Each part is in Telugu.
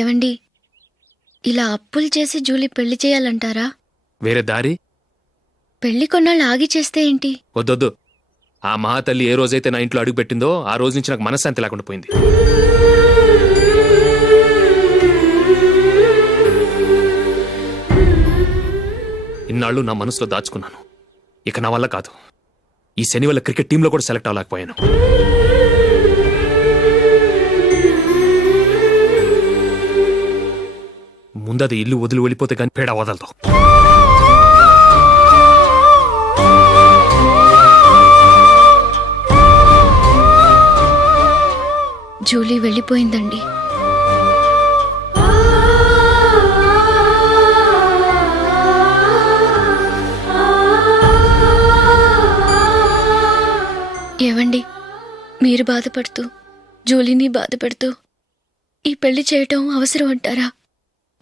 ఏవండి, ఇలా అప్పులు చేసి జూలీ పెళ్లి చేయాలంటారా? వేరే దారి? పెళ్లి కొన్నాళ్ళు ఆగి చేస్తే ఏంటి? వద్దొద్దు. ఆ మహాతల్లి ఏ రోజైతే నా ఇంట్లో అడుగు పెట్టిందో ఆ రోజు నుంచి నాకు మనశ్శాంతి లేకుండా పోయింది. ఇన్నాళ్ళు నా మనసులో దాచుకున్నాను. ఇక నా వల్ల కాదు. ఈ శని వల్ల క్రికెట్ టీంలో కూడా సెలెక్ట్ అవ్వలేకపోయాను. ముందది ఇల్లు వదిలి వెళ్ళిపోతే కానీ పేడ వదలదు. జూలీ వెళ్ళిపోయిందండి. ఏవండి, మీరు బాధపడుతూ జూలీని బాధపెడుతూ ఈ పెళ్లి చేయటం అవసరం అంటారా?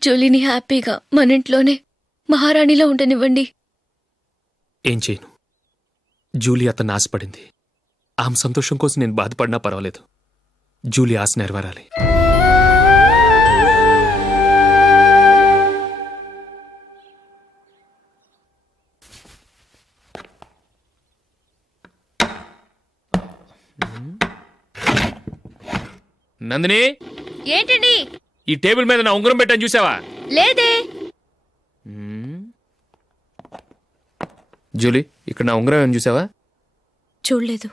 జూలీని హ్యాపీగా మన ఇంట్లోనే మహారాణిలో ఉండనివ్వండి. ఏం చేయను? జూలీ అతన్ని ఆశపడింది. ఆమె సంతోషం కోసం నేను బాధపడినా పర్వాలేదు. జూలీ ఆశ నెరవేరాలి. నందిని, ఏంటండి? ఈ టేబుల్ మీద నా ఉంగరం పెట్టని చూసావా? లేదే. జూలీ, ఇక్కడ నా ఉంగరం ఏమని చూసావా? చూడలేదు.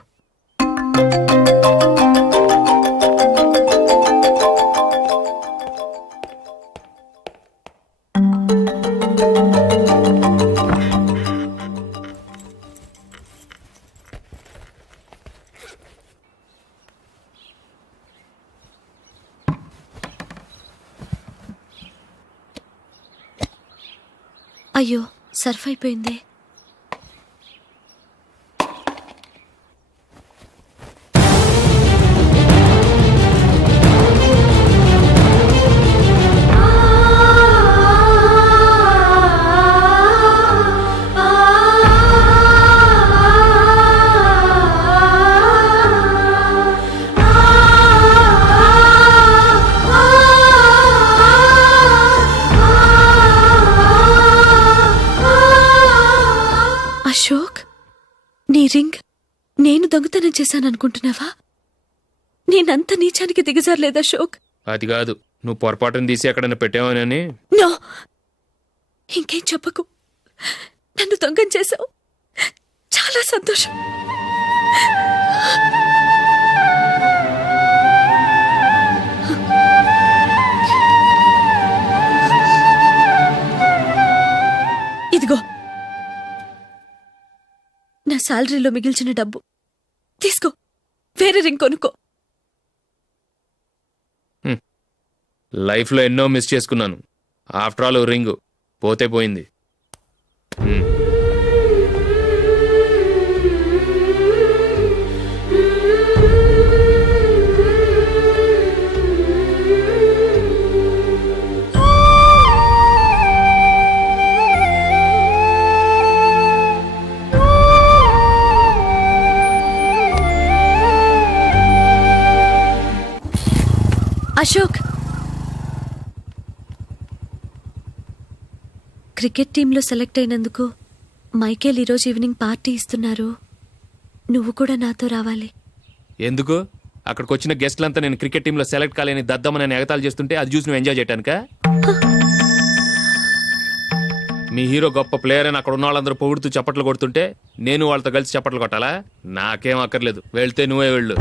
అయ్యో, సర్ఫ్ అయిపోయింది. అశోక్, నీ రింగ్ నేను దొంగతనం చేశాననుకుంటున్నావా? నేనంత నీచానికి దిగజారలేదు అశోక్. అది కాదు, నువ్వు పొరపాటును తీసి ఎక్కడన్నా పెట్టావని. నో, ఇంకేం చెప్పకు. నన్ను దొంగం చేశావు. చాలా సంతోషం. ఇదిగో నా శాలరీలో మిగిల్చిన డబ్బు తీసుకో. వేరే రింగ్ కొనుక్కో. లైఫ్లో ఎన్నో మిస్ చేసుకున్నాను. ఆఫ్టర్ ఆల్ రింగ్ పోతే పోయింది. అశోక్, క్రికెట్ టీంలో సెలెక్ట్ అయినందుకు మైకేల్ ఈరోజు ఈవినింగ్ పార్టీ ఇస్తున్నారు. నువ్వు కూడా నాతో రావాలి. ఎందుకు? అక్కడికి వచ్చిన గెస్ట్లంతా నేను క్రికెట్ టీంలో సెలెక్ట్ కాలేని దద్దమని ఎగతాలు చేస్తుంటే అది చూసి నువ్వు ఎంజాయ్ చేయటానిక? మీ హీరో గొప్ప ప్లేయర్ అని అక్కడ ఉన్న వాళ్ళందరూ పొగుడుతూ చప్పట్లు కొడుతుంటే నేను వాళ్ళతో కలిసి చప్పట్లు కొట్టాలా? నాకేం అక్కర్లేదు. వెళ్తే నువ్వే వెళ్ళు.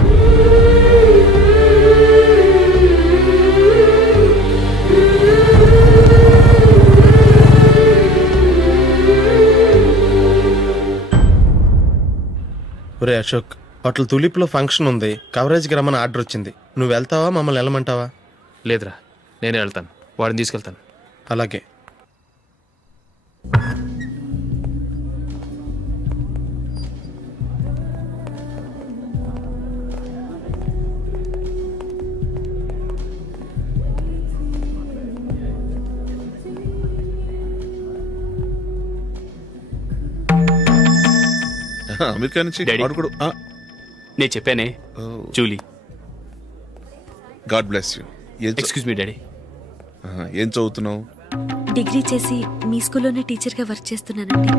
ఒరే అశోక్, హోటల్ తులిప్లో ఫంక్షన్ ఉంది. కవరేజ్కి రమ్మని ఆర్డర్ వచ్చింది. నువ్వు వెళ్తావా, మమ్మల్ని వెళ్ళమంటావా? లేదురా, నేనే వెళ్తాను. వాడిని తీసుకెళ్తాను. అలాగే. అమెరికా నుంచి డాడీ. వాడు కూడా నేను చెప్పానే Julie. God bless you. Excuse me daddy. ఏం చదువుతున్నావు? డిగ్రీ చేసి మీ స్కూల్లోనే టీచర్గా వర్క్ చేస్తున్నానండి.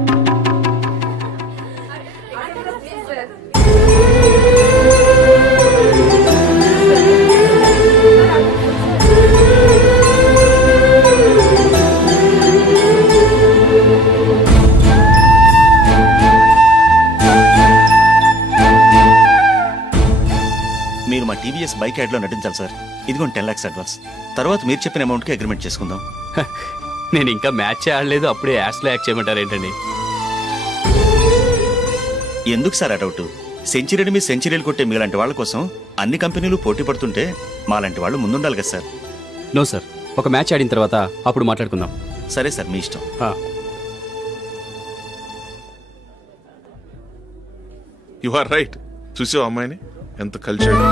మీరు మా టీవీఎస్ బైక్ యాడ్లో నటించాలి సార్. ఇదిగోండి 10 lakhs అడ్వాన్స్. తర్వాత మీరు చెప్పిన అమౌంట్కి అగ్రిమెంట్ చేసుకుందాం. నేను ఇంకా మ్యాచ్ ఆడలేదు, అప్పుడే యాడ్స్లో యాక్ట్ చేయమంటారు ఏంటండి? ఎందుకు సార్ ఆ డౌట్? సెంచరీని మీ సెంచరీలు కొట్టే మీలాంటి వాళ్ళ కోసం అన్ని కంపెనీలు పోటీ పడుతుంటే మాలాంటి వాళ్ళు ముందుండాలి కదా సార్. నో సార్, ఒక మ్యాచ్ ఆడిన తర్వాత అప్పుడు మాట్లాడుకుందాం. సరే సార్, మీ ఇష్టం. You are right. చూసావు అమ్మాయిని ఎంత కల్చర్డ్.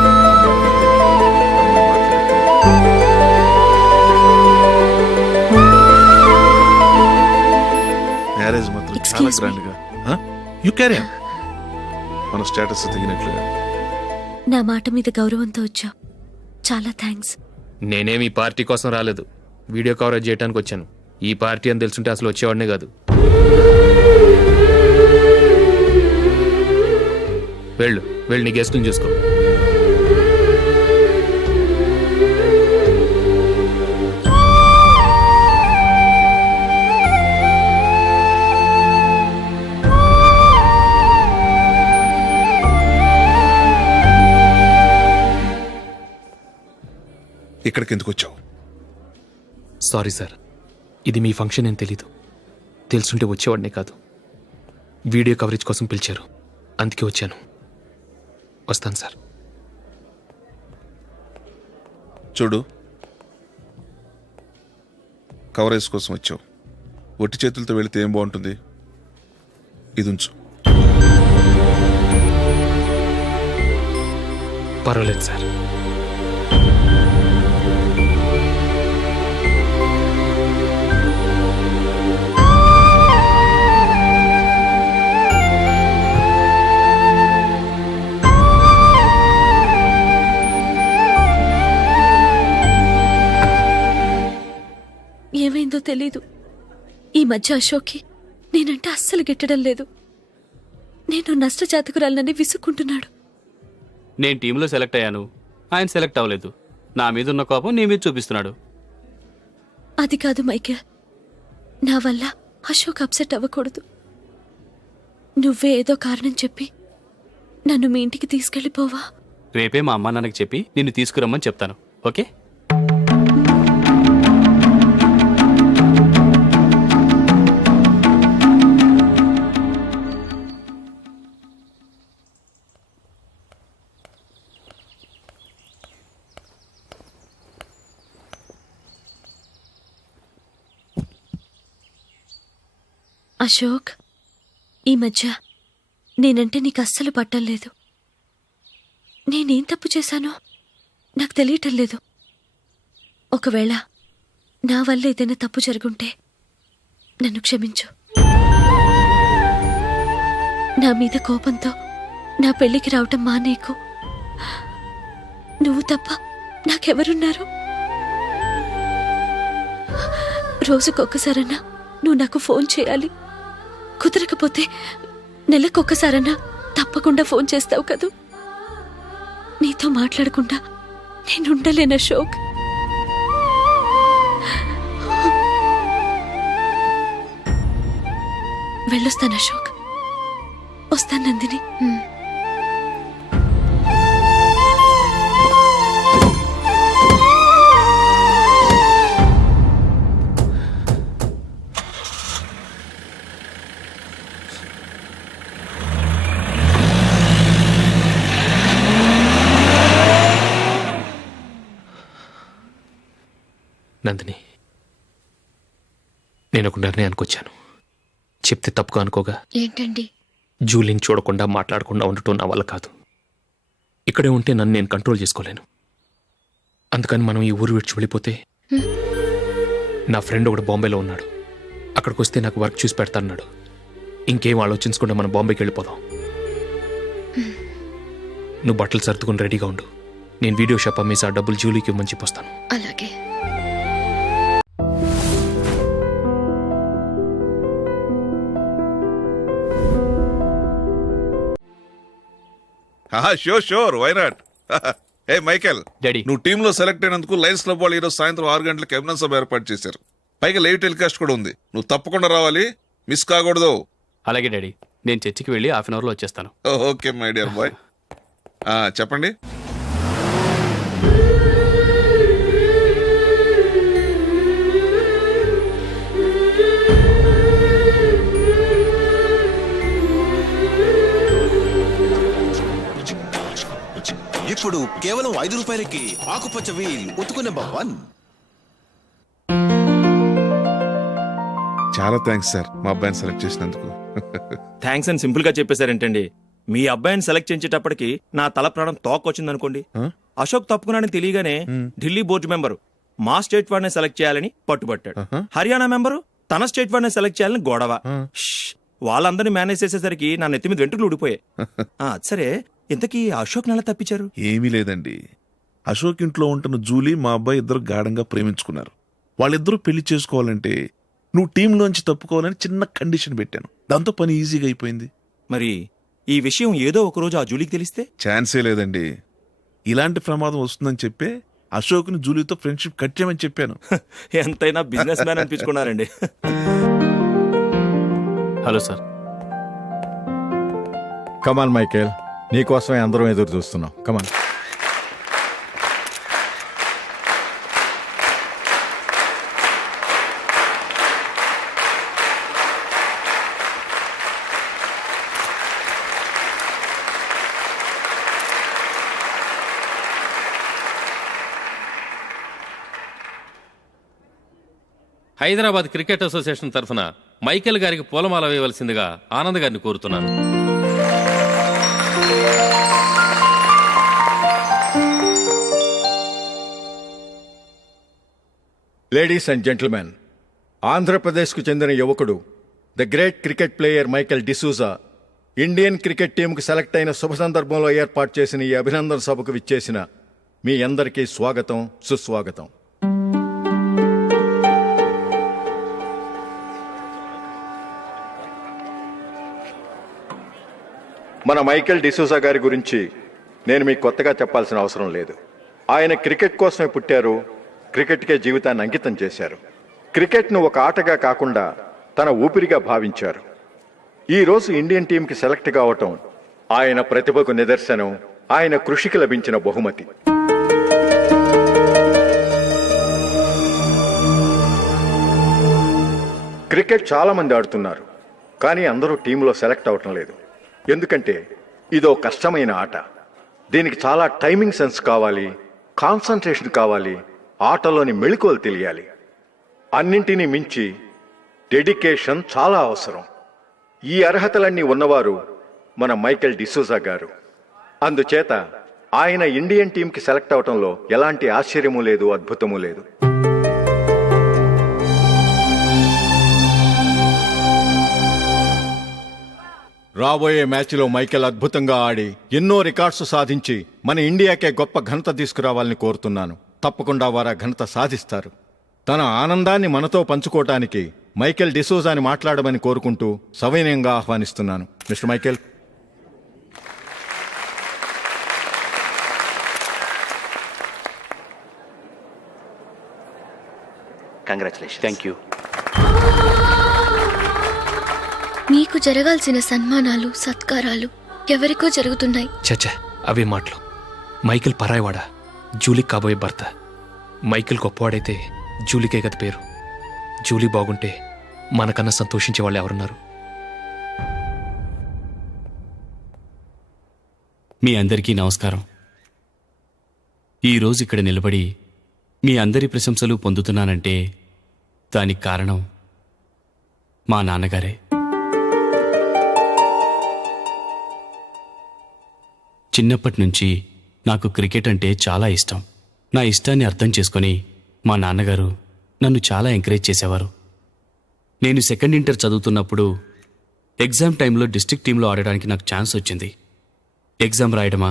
మ్యారేజ్ మాత్రం చాలా Excuse me. గ్రాండ్ గా. యు క్యారీ మన స్టేటస్ తగినట్లుగా. నా మాట మీద గౌరవంతో వచ్చావు. చాలా థ్యాంక్స్. నేనేమి ఈ పార్టీ కోసం రాలేదు, వీడియో కవరేజ్ చేయడానికి వచ్చాను. ఈ పార్టీ అని తెలుసుంటే అసలు వచ్చేవాడినే కాదు. వెళ్ళు వెళ్ళి నీ గెస్ట్ని చూసుకో. ఇక్కడికి ఎందుకు వచ్చావు? సారీ సార్, ఇది మీ ఫంక్షన్ అని తెలీదు. తెలుసుంటే వచ్చేవాడినే కాదు. వీడియో కవరేజ్ కోసం పిలిచారు, అందుకే వచ్చాను. వస్తాను సార్. చూడు, కవరేజ్ కోసం వచ్చావు. ఒట్టి చేతులతో వెళితే ఏం బాగుంటుంది? ఇది ఉంచు. పర్వాలేదు సార్. ఏమైందో తెలీదు. ఈ మధ్య అశోక్కి నేనంటే అస్సలు గిట్టడం లేదు. నేను నష్టజాతకురాలనని విసుక్కుంటున్నాడు. నేను టీంలో సెలెక్ట్ అయ్యాను, ఆయన సెలెక్ట్ అవ్వలేదు. నా మీద ఉన్న కోపం నీ మీద చూపిస్తున్నాడు. అది కాదు మైకేల్, నా వల్ల అశోక్ అప్సెట్ అవ్వకూడదు. నువ్వే ఏదో కారణం చెప్పి నన్ను మీ ఇంటికి తీసుకెళ్ళిపోవా? రేపే మా అమ్మ నాన్నకి చెప్పి నిన్ను తీసుకురమ్మని చెప్తాను. ఓకే? అశోక్, ఈ మధ్య నేనంటే నీకు అస్సలు పట్టం లేదు. నేనేం తప్పు చేశానో నాకు తెలియటం లేదు. ఒకవేళ నా వల్ల ఏదైనా తప్పు జరుగుంటే నన్ను క్షమించు. నా మీద కోపంతో నా పెళ్లికి రావటం మానేకు. నువ్వు తప్ప నాకెవరున్నారు? రోజుకొక్కసారన్నా నువ్వు నాకు ఫోన్ చేయాలి. కుదరకపోతే నెలకొక్కసారన్నా తప్పకుండా ఫోన్ చేస్తావు కదూ. నీతో మాట్లాడకుండా నేనుండలేను అశోక్. వెళ్ళొస్తాను అశోక్. వస్తాను నందిని. నందిని, నేను ఒక నిర్ణయానికి వచ్చాను. చెప్తే తప్పుగా అనుకోగా. ఏంటండి? జూలీని చూడకుండా మాట్లాడకుండా ఉండటం నా వల్ల కాదు. ఇక్కడే ఉంటే నన్ను నేను కంట్రోల్ చేసుకోలేను. అందుకని మనం ఈ ఊరు విడిచి వెళ్ళిపోతే, నా ఫ్రెండ్ ఒకడు బాంబేలో ఉన్నాడు, అక్కడికి వస్తే నాకు వర్క్ చూసి పెడతాన్నాడు. ఇంకేం ఆలోచించకుండా మనం బాంబేకి వెళ్ళిపోదాం. నువ్వు బట్టలు సర్దుకుని రెడీగా ఉండు. నేను వీడియో షాప్ అమ్మేసి ఆ డబ్బులు జూలీకి ఇవ్వమని చెప్పొస్తాను. అలాగే. Sure why not. ఏ మైకేల్, డాడీ. నువ్వు టీంలో సెలెక్ట్ అయినందుకు లయన్స్ క్లబ్ వాళ్ళు ఈరోజు సాయంత్రం 6 గంటలకు అభినందన సభ ఏర్పాటు చేశారు. పైగా లైవ్ టెలికాస్ట్ కూడా ఉంది. నువ్వు తప్పకుండా రావాలి, మిస్ కాకూడదు. అలాగే డాడీ, నేను చర్చికి వెళ్ళి హాఫ్ అన్ అవర్లో వచ్చేస్తాను. Okay my dear bye. చెప్పండి. ఇప్పుడు కేవలం 5 రూపాయలకి ఆకుపచ్చ వీల్ ఉతుకు నెంబర్ 1. చాలా థ్యాంక్స్ సార్ మా అబ్బాయిని సెలెక్ట్ చేసినందుకు. థ్యాంక్స్ అని సింపుల్ గా చెప్పేశారేంటండి? మీ అబ్బాయిని సెలెక్ట్ చేసేటప్పటికి నా తల ప్రాణం తోకొచ్చిందనుకోండి. అశోక్ తప్పుకున్నాడని తెలియగానే ఢిల్లీ బోర్డు మెంబరు మా స్టేట్ వాడిని సెలెక్ట్ చేయాలని పట్టుబట్టాడు. హర్యానా మెంబరు తన స్టేట్ వాడిని సెలెక్ట్ చేయాలని గొడవ. వాళ్ళందరినీ మేనేజ్ చేసేసరికి నా నెత్తి మీద వెంట్రుకలు ఊడిపోయాయి. సరే, ఇంతకీ అశోక్ నెల తప్పించారు? ఏమీ లేదండి. అశోక్ ఇంట్లో ఉంటున్న జూలీ మా అబ్బాయి ఇద్దరు గాఢంగా ప్రేమించుకున్నారు. వాళ్ళిద్దరూ పెళ్లి చేసుకోవాలంటే నువ్వు టీంలోంచి తప్పుకోవాలని చిన్న కండిషన్ పెట్టాను. దాంతో పని ఈజీగా అయిపోయింది. మరి ఈ విషయం ఏదో ఒక రోజు ఆ జూలీకి తెలిస్తే? ఛాన్సే లేదండి. ఇలాంటి ప్రమాదం వస్తుందని చెప్పే అశోక్ని జూలీతో ఫ్రెండ్షిప్ కట్ చేయమని చెప్పాను. ఎంతైనా బిజినెస్ మ్యాన్ అనిపించుకున్నారండి. Hello sir. కమాన్ మైకేల్, నీకోసమే అందరం ఎదురు చూస్తున్నాం. కమాన్. హైదరాబాద్ క్రికెట్ అసోసియేషన్ తరఫున మైకేల్ గారికి పూలమాల వేయవలసిందిగా ఆనంద్ గారిని కోరుతున్నాను. లేడీస్ అండ్ జెంటిల్మెన్, ఆంధ్రప్రదేశ్కు చెందిన యువకుడు the great cricket player Michael D'Souza Indian cricket టీంకు సెలెక్ట్ అయిన శుభ సందర్భంలో ఏర్పాటు చేసిన ఈ అభినందన సభకు విచ్చేసిన మీ అందరికీ స్వాగతం, సుస్వాగతం. మన మైకేల్ డిసూజా గారి గురించి నేను మీకు కొత్తగా చెప్పాల్సిన అవసరం లేదు. ఆయన క్రికెట్ కోసమే పుట్టారు, క్రికెట్కే జీవితాన్ని అంకితం చేశారు. క్రికెట్ను ఒక ఆటగా కాకుండా తన ఊపిరిగా భావించారు. ఈరోజు ఇండియన్ టీంకి సెలెక్ట్ కావటం ఆయన ప్రతిభకు నిదర్శనం, ఆయన కృషికి లభించిన బహుమతి. క్రికెట్ చాలా మంది ఆడుతున్నారు, కానీ అందరూ టీంలో సెలెక్ట్ అవటం లేదు. ఎందుకంటే ఇదో కష్టమైన ఆట. దీనికి చాలా టైమింగ్ సెన్స్ కావాలి, కాన్సన్ట్రేషన్ కావాలి, ఆటలోని మెళకువలు తెలియాలి. అన్నింటినీ మించి డెడికేషన్ చాలా అవసరం. ఈ అర్హతలన్నీ ఉన్నవారు మన మైకేల్ డిసూజా గారు. అందుచేత ఆయన ఇండియన్ టీంకి సెలెక్ట్ అవటంలో ఎలాంటి ఆశ్చర్యమూ లేదు, అద్భుతమూ లేదు. రాబోయే మ్యాచ్లో మైకేల్ అద్భుతంగా ఆడి ఎన్నో రికార్డ్స్ సాధించి మన ఇండియాకే గొప్ప ఘనత తీసుకురావాలని కోరుతున్నాను. తప్పకుండా వారు ఆ ఘనత సాధిస్తారు. తన ఆనందాన్ని మనతో పంచుకోవటానికి మైకేల్ డిసూజాని మాట్లాడమని కోరుకుంటూ సవినయంగా ఆహ్వానిస్తున్నాను. Mister Michael. Congratulation. Thank you. మీకు జరగాల్సిన సన్మానాలు, సత్కారాలు ఎవరికో జరుగుతున్నాయి. చచ్చా, అవే మాటలు. మైకేల్ పరాయవాడా, జూలీకి కాబోయే భర్త. మైకేల్ గొప్పవాడైతే జూలీకే కదా పేరు. జూలీ బాగుంటే మనకన్నా సంతోషించే వాళ్ళు ఎవరున్నారు? మీ అందరికీ నమస్కారం. ఈరోజు ఇక్కడ నిలబడి మీ అందరి ప్రశంసలు పొందుతున్నానంటే దానికి కారణం మా నాన్నగారే. చిన్నప్పటి నుంచి నాకు క్రికెట్ అంటే చాలా ఇష్టం. నా ఇష్టాన్ని అర్థం చేసుకొని మా నాన్నగారు నన్ను చాలా ఎంకరేజ్ చేసేవారు. నేను సెకండ్ ఇంటర్ చదువుతున్నప్పుడు ఎగ్జామ్ టైంలో డిస్ట్రిక్ట్ టీంలో ఆడడానికి నాకు ఛాన్స్ వచ్చింది. ఎగ్జామ్ రాయడమా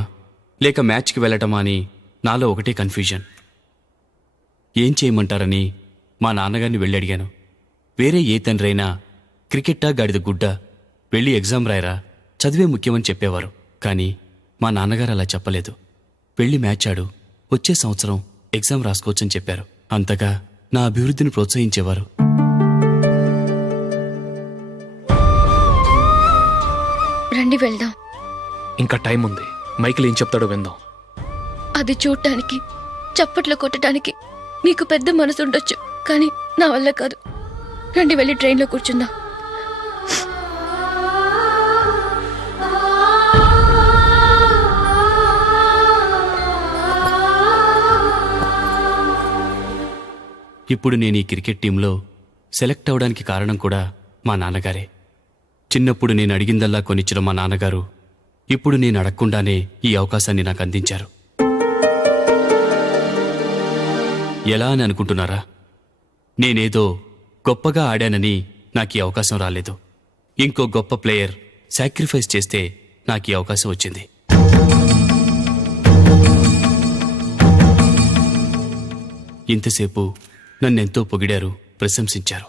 లేక మ్యాచ్కి వెళ్ళటమా అని నాలో ఒకటే కన్ఫ్యూజన్. ఏం చేయమంటారని మా నాన్నగారిని వెళ్ళి అడిగాను. వేరే ఏ తండ్రైనా క్రికెట్టా గాడిద గుడ్డ, వెళ్ళి ఎగ్జామ్ రాయరా, చదివే ముఖ్యమని చెప్పేవారు. కానీ మా నాన్నగారు అలా చెప్పలేదు. వెళ్ళి మ్యాచ్ ఆడు, వచ్చే సంవత్సరం ఎగ్జామ్ రాసుకోవచ్చని చెప్పారు. అంతగా నా అభివృద్ధిని ప్రోత్సహించేవారు. రండి వెళ్దాం. ఇంకా టైం ఉంది. మైకిల్ ఏం చెప్తాడో విందాం. అది చూడటానికి, చప్పట్లు కొట్టడానికి మీకు పెద్ద మనసు ఉండొచ్చు, కానీ నా వల్ల కాదు. రండి వెళ్ళి ట్రైన్లో కూర్చుందాం. ఇప్పుడు నేను ఈ క్రికెట్ టీంలో సెలెక్ట్ అవడానికి కారణం కూడా మా నాన్నగారే. చిన్నప్పుడు నేను అడిగిందల్లా కొనిచ్చిన మా నాన్నగారు ఇప్పుడు నేను అడగకుండానే ఈ అవకాశాన్ని నాకు అందించారు. ఎలా అని అనుకుంటున్నారా? నేనేదో గొప్పగా ఆడానని నాకు ఈ అవకాశం రాలేదు. ఇంకో గొప్ప ప్లేయర్ సాక్రిఫైస్ చేస్తే నాకు ఈ అవకాశం వచ్చింది. ఇంతసేపు నన్నెంతో పొగిడారు, ప్రశంసించారు.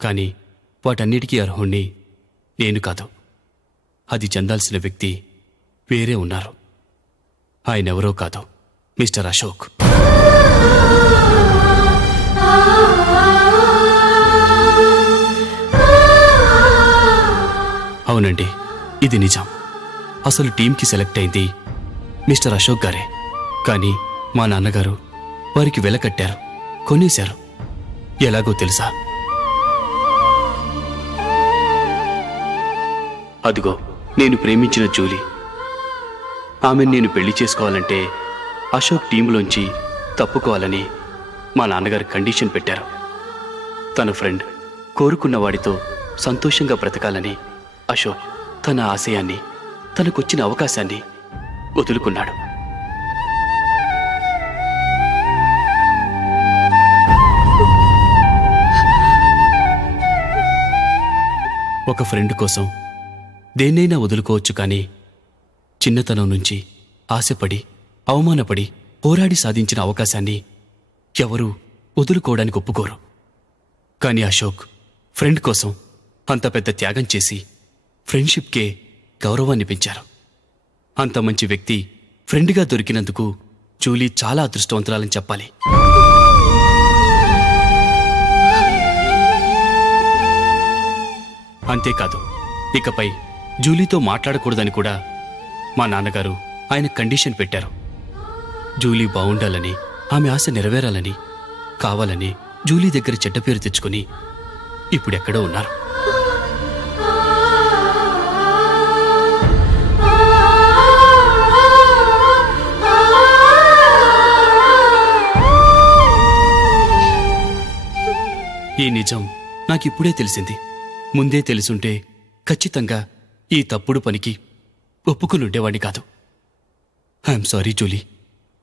కానీ వాటన్నిటికీ అర్హుణ్ణి నేను కాదు. అది చెందాల్సిన వ్యక్తి వేరే ఉన్నారు. ఆయనెవరో కాదు, మిస్టర్ అశోక్. అవునండి, ఇది నిజం. అసలు టీంకి సెలెక్ట్ అయింది మిస్టర్ అశోక్ గారే. కానీ మా నాన్నగారు వారికి వెల కట్టారు, కొనేశారు. ఎలాగో తెలుసా? అదిగో నేను ప్రేమించిన జూలీ. ఆమెను నేను పెళ్లి చేసుకోవాలంటే అశోక్ టీంలోంచి తప్పుకోవాలని మా నాన్నగారు కండిషన్ పెట్టారు. తన ఫ్రెండ్ కోరుకున్న వాడితో సంతోషంగా బ్రతకాలని అశోక్ తన ఆశయాన్ని, తనకొచ్చిన అవకాశాన్ని వదులుకున్నాడు. ఒక ఫ్రెండ్ కోసం దేన్నైనా వదులుకోవచ్చు, కానీ చిన్నతనం నుంచి ఆశపడి, అవమానపడి, పోరాడి సాధించిన అవకాశాన్ని ఎవరూ వదులుకోవడానికి ఒప్పుకోరు. కానీ అశోక్ ఫ్రెండ్ కోసం అంత పెద్ద త్యాగం చేసి ఫ్రెండ్షిప్కే గౌరవాన్ని పెంచారు. అంత మంచి వ్యక్తి ఫ్రెండ్గా దొరికినందుకు జూలీ చాలా అదృష్టవంతురాలని చెప్పాలి. అంతేకాదు, ఇకపై జూలీతో మాట్లాడకూడదని కూడా మా నాన్నగారు ఆయన కండిషన్ పెట్టారు. జూలీ బాగుండాలని, ఆమె ఆశ నెరవేరాలని, కావాలని జూలీ దగ్గర చెడ్డ పేరు తెచ్చుకుని ఇప్పుడెక్కడో ఉన్నారు. ఈ నిజం నాకిప్పుడే తెలిసింది. ముందే తెలుసుంటే ఖచ్చితంగా ఈ తప్పుడు పనికి ఒప్పుకుని ఉండేవాడిని కాదు. I'm sorry Julie.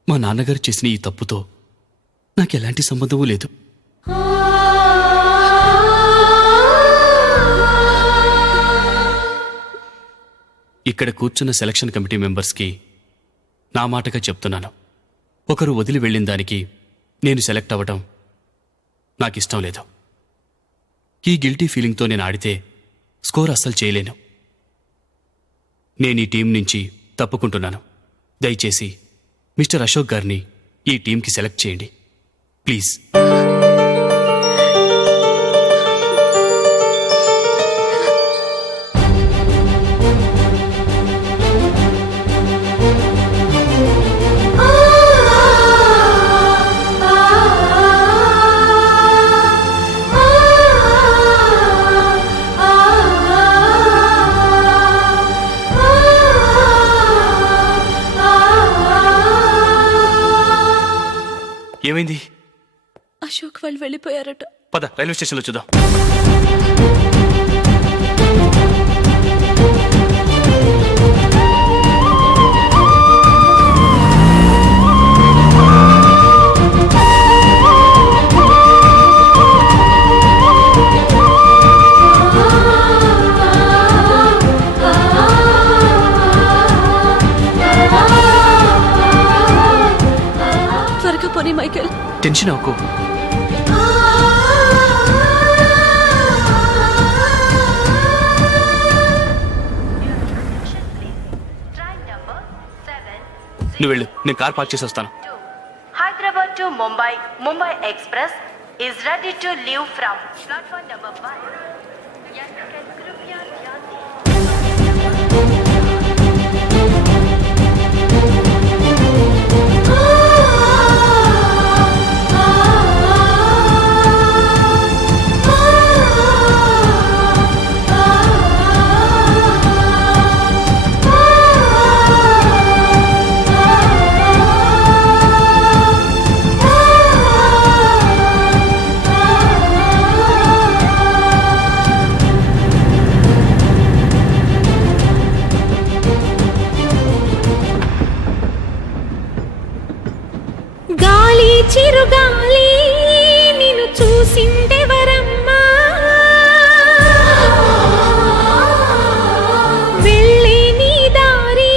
మా నాన్నగారు చేసిన ఈ తప్పుతో నాకెలాంటి సంబంధమూ లేదు. ఇక్కడ కూర్చున్న సెలక్షన్ కమిటీ మెంబర్స్కి నా మాటగా చెప్తున్నాను. ఒకరు వదిలి వెళ్ళిన దానికి నేను సెలెక్ట్ అవ్వడం నాకిష్టం లేదు. ఈ గిల్టీ ఫీలింగ్తో నేను ఆడితే స్కోర్ అస్సలు చేయలేను. నేను ఈ టీం నుంచి తప్పుకుంటున్నాను. దయచేసి మిస్టర్ అశోక్ గారిని ఈ టీంకి సెలెక్ట్ చేయండి ప్లీజ్. ఏమైంది? అశోక్ వాళ్ళు వెళ్ళిపోయారట. పద రైల్వే స్టేషన్లో చూద్దాం. టెన్షన్ అవ్వకు. నువ్వు వెళ్ళు, నేను కార్ పార్క్ చేసి వస్తాను. Hyderabad to Mumbai, Mumbai Express is ready to leave from platform number 1. గాలి చిరుగాలి నిన్ను చూసిండెవరమ్మా, వెళ్ళే నీ దారి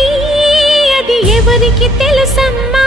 అది ఎవరికి తెలుసమ్మా.